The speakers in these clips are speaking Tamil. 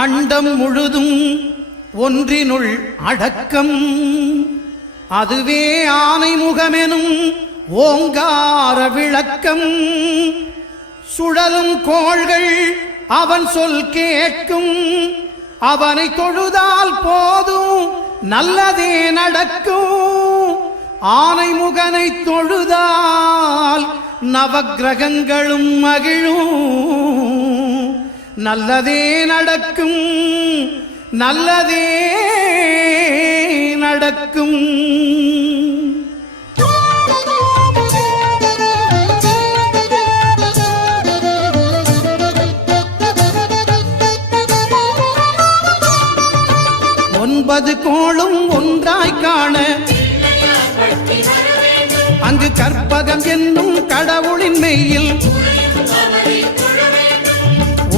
அண்டம் முழுதும் ஒன்றினுள் அடக்கம். அதுவே ஆனை முகமெனும் ஓங்கார விளக்கம். சுழலும் கோள்கள் அவன் சொல் கேட்கும். அவனை தொழுதால் போதும் நல்லதே நடக்கும். ஆனை முகனை தொழுதால் நவக்கிரகங்களும் மகிழும். நல்லதே நடக்கும், நல்லதே நடக்கும். ஒன்பது கோளும் ஒன்றாய் காண அங்கு கற்பகம் என்னும் கடவுளின் மெய்யில்.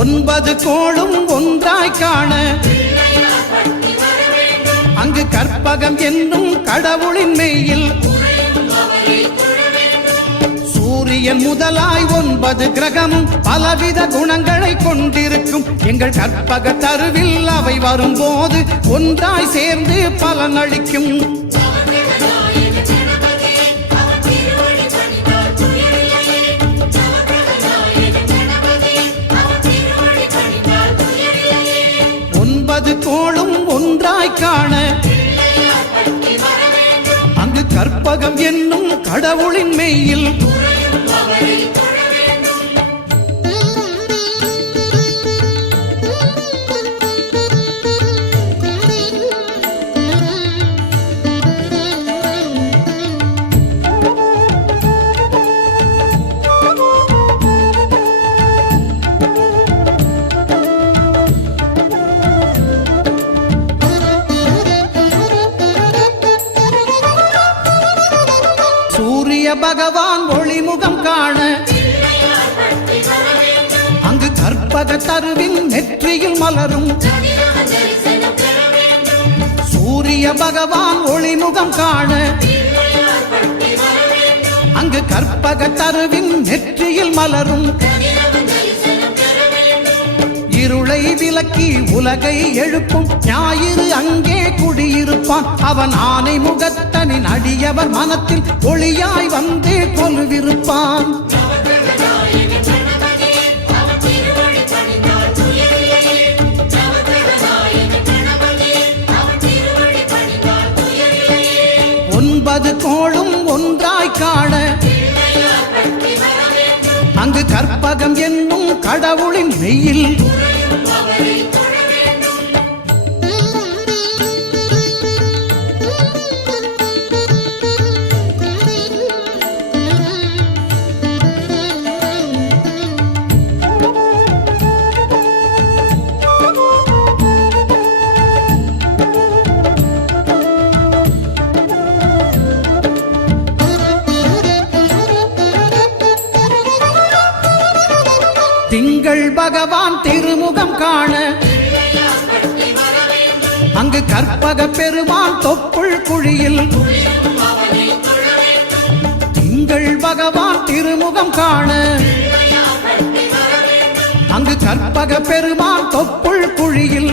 ஒன்பது கோளும் ஒன்றாய் காண அங்கு கற்பகம் என்னும் கடவுளின் மெய்யில். சூரியன் முதலாய் 9 கிரகமும் பலவித குணங்களை கொண்டிருக்கும். எங்கள் கற்பக தருவில் அவை வரும்போது ஒன்றாய் சேர்ந்து பலனளிக்கும். கோளும் ஒன்றாய் காண அங்கு கற்பகம் என்னும் கடவுளின் மெய்யில். பகவான் ஒளிமுகம் காண அங்கு கற்பக தருவின் நெற்றியில் மலரும். சூரிய பகவான் ஒளிமுகம் காண அங்கு கற்பக தருவின் நெற்றியில் மலரும். இருளை விலக்கி உலகை எழுப்பும் ஞாயிறு அங்கே குடியிருப்பான். அவன் ஆனை முகத்தனின் அடியவர் மனத்தில் ஒளியாய் வந்து கொலுவிருப்பான். ஒன்பது கோளும் ஒன்றாய் காண அங்கு கற்பகம் என்னும் கடவுளின் மெய்யில். திங்கள் பகவான் திருமுகம் காண அங்கு கற்பக பெருமான் தொப்புள் குழியில். திங்கள் பகவான் திருமுகம் காண அங்கு கற்பக பெருமான் தொப்புள் குழியில்.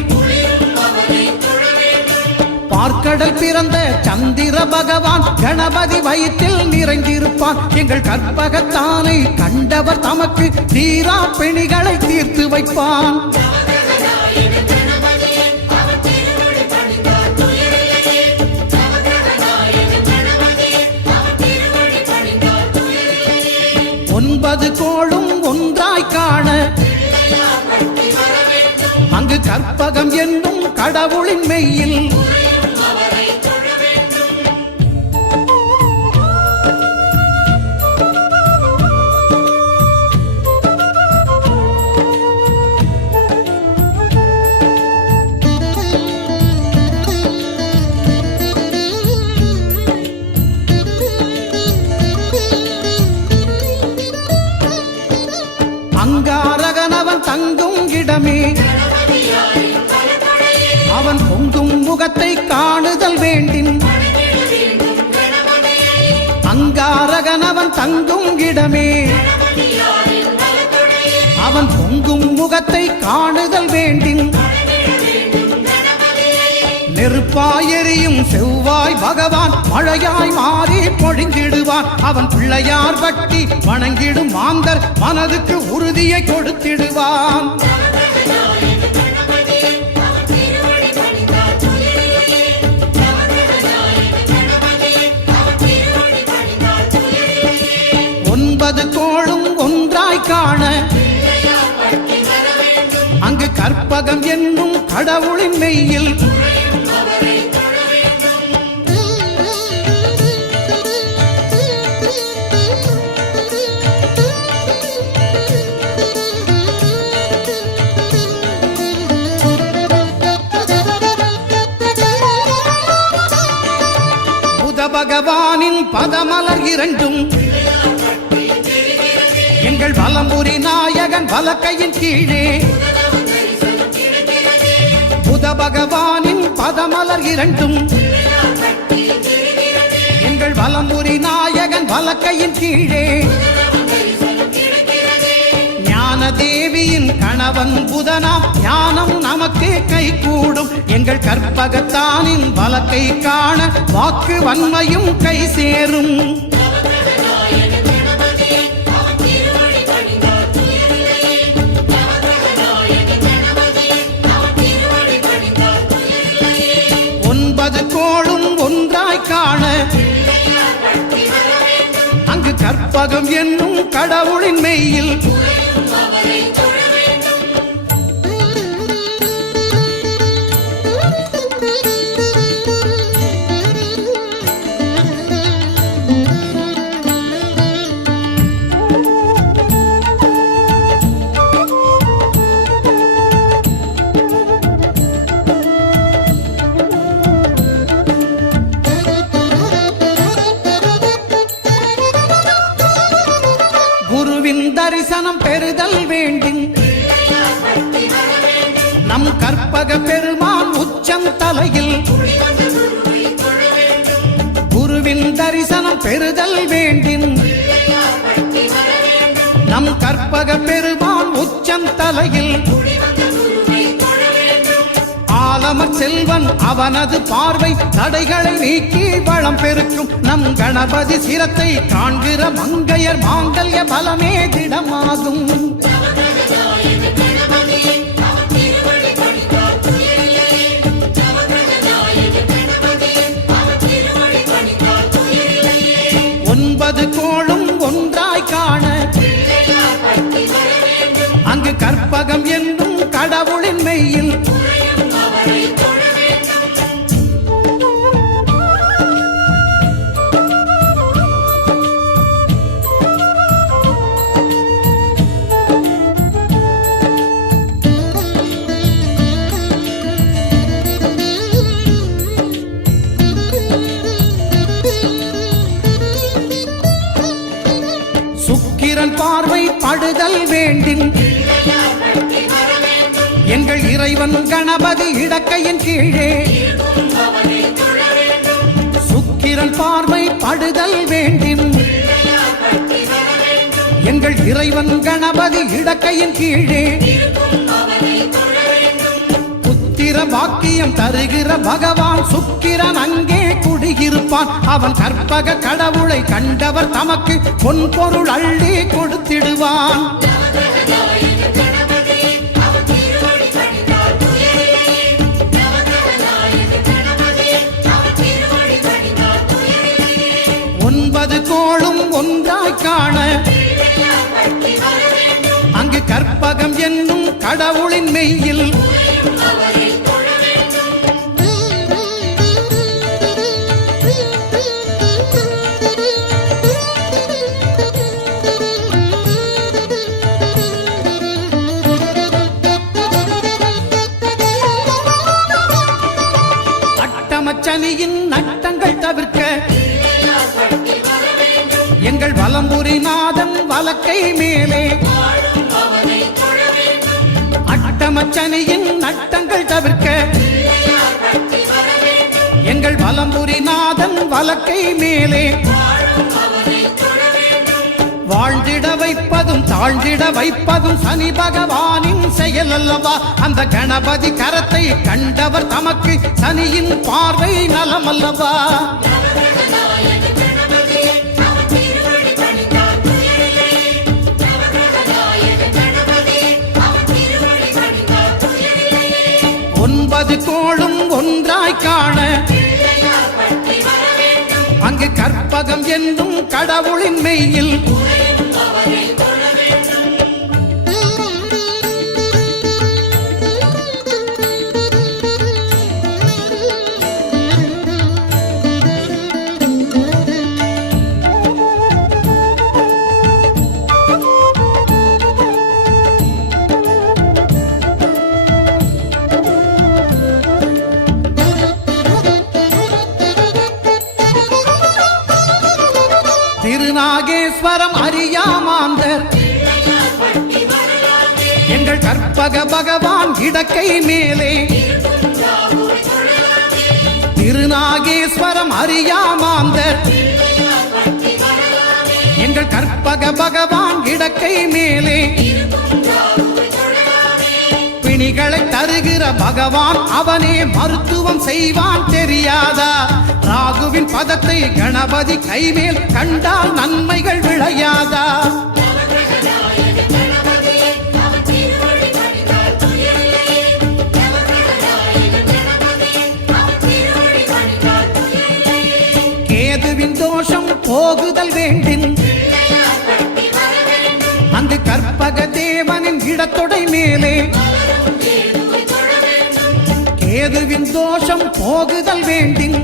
பார்க்கடல் பிறந்த சந்திர பகவான் கணபதி வயிற்றில் நிறைந்திருப்பான். எங்கள் கற்பகத்தானை கண்டவர் தமக்கு தீரா பிணிகளை தீர்த்து வைப்பான். ஒன்பது கோளும் ஒன்றாய் காண அங்கு கற்பகம் என்னும் கடவுளின் மெய்யில். அங்காரகனவன் தங்கும் இடமே அவன் பொங்கும் முகத்தை காணுதல் வேண்டின். அங்காரகனவன் தங்கும் இடமே அவன் பொங்கும் முகத்தை காணுதல் வேண்டின். நெருப்பாயெரியும் செவ்வாய் பகவான் மழையாய் மாறி பொழிந்திடுவான். அவன் பிள்ளையார் பட்டி வணங்கிடும் மாந்தர் மனதுக்கு உறுதியை கொடுத்திடுவான். ஒன்பது கோளும் ஒன்றாய் காண அங்கு கற்பகம் என்னும் கடவுளின் மெய்யில் புத பகவானின் பதமலர் இரண்டும் எங்கள் வலம்புரி நாயகன் வலக்கையின் கீழே புத பகவானின் பதமலர் இரண்டும் எங்கள் வலம்புரி நாயகன் வலக்கையின் கீழே ஞான தேவியின் கணவன் புதனாம் ஞானம் நமக்கு கை கூடும். எங்கள் கற்பகத்தானின் வலக்கை காண வாக்கு வன்மையும் கை சேரும். ஒன்பது கோளும் ஒன்றாய் காண அங்கு கற்பகம் என்னும் கடவுளின் மெய்யில் தரிசனம் பெறுதல் வேண்டும். நம் கற்பக பெருமான் உச்சம் தலையில் குருவின் தரிசனம் பெறுதல் வேண்டும். நம் கற்பக பெருமான் உச்சம் தலையில் ஆலமர் செல்வன் அவனது பார்வை தடைகளை நீக்கி வளம் பெருக்கும். நம் கணபதி சிரத்தை காண்கிற மங்கையர் மாங்கல்ய பலமே திடமாகும். ஒன்பது கோளும் ஒன்றாய் காண அங்கு கற்பகம் என்னும் கடவுளின் மெய்யில் சுக்கிரன் பார்வை படுதல் வேண்டும். எங்கள் இறைவன் கணபதி இடக்கையின் கீழே சுக்கிரன் பார்வை படுதல் வேண்டும். எங்கள் இறைவன் கணபதி இடக்கையின் கீழே புத்திர பாக்கியம் தருகிற பகவான் சுக்கிரன் அங்கே குடியிருப்பான். அவன் கற்பக கடவுளை கண்டவர் தமக்கு பொன் பொருள் அள்ளி கொடுத்திடுவான். ஒன்பது கோளும் ஒன்றாய் காண அங்கு கற்பகம் என்னும் கடவுளின் மெய்யில் அட்டமச்சனியின் நட்டங்கள் தவிர்க்க எங்கள் வலம்புரி நாதன் வலக்கை மேலே அட்டமச்சனியின் நட்டங்கள் தவிர்க்க எங்கள் வலம்புரி நாதன் வலக்கை மேலே வாழ்ந்திட வைப்பதும் தாழ்ந்திட வைப்பதும் சனி பகவானின் செயல் அல்லவா? அந்த கணபதி கரத்தை கண்டவர் தமக்கு சனியின் பார்வை நலம் அல்லவா? ஒன்பது கோளும் ஒன்றாய் காண அங்கு கற்பகம் என்னும் கடவுளின் மெய்யில் திருநாகேஸ்வரம் அறியாமாந்தர் எங்கள் கற்பக பகவான் இடக்கை மேலே திருநாகேஸ்வரம் அறியாமாந்தர் எங்கள் கற்பக பகவான் இடக்கை மேலே பிணிகளை தருகிற பகவான் அவனே மருத்துவம் செய்வான் தெரியாதா? ராகுவின் பதத்தை கணபதி கைமேல் கண்டால் நன்மைகள் விளையாதா? கேதுவின் தோஷம் போகுதல் வேண்டின் அங்கு கற்பக தேவனின் இடத்தொடை மேலே கேதுவின் தோஷம் போகுதல் வேண்டின்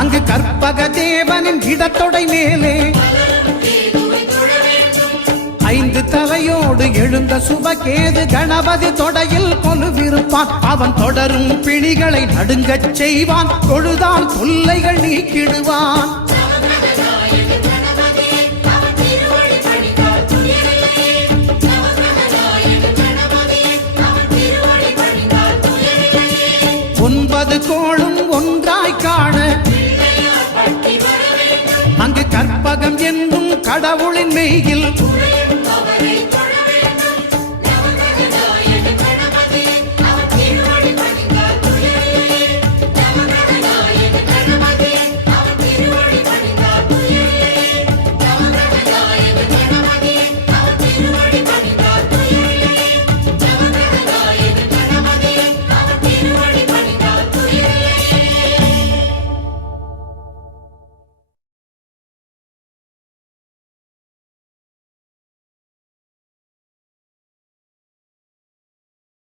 அங்கு கற்பக தேவனின் இடத்தொடை மேலே ஐந்து தலையோடு எழுந்த சுபகேது கணபதி தொடையில் கொலுவிருப்பான். அவன் தொடரும் பிணிகளை நடுங்கச் செய்வான். தொழுதால் தொல்லைகள் நீக்கிடுவான். ஒன்பது கோள்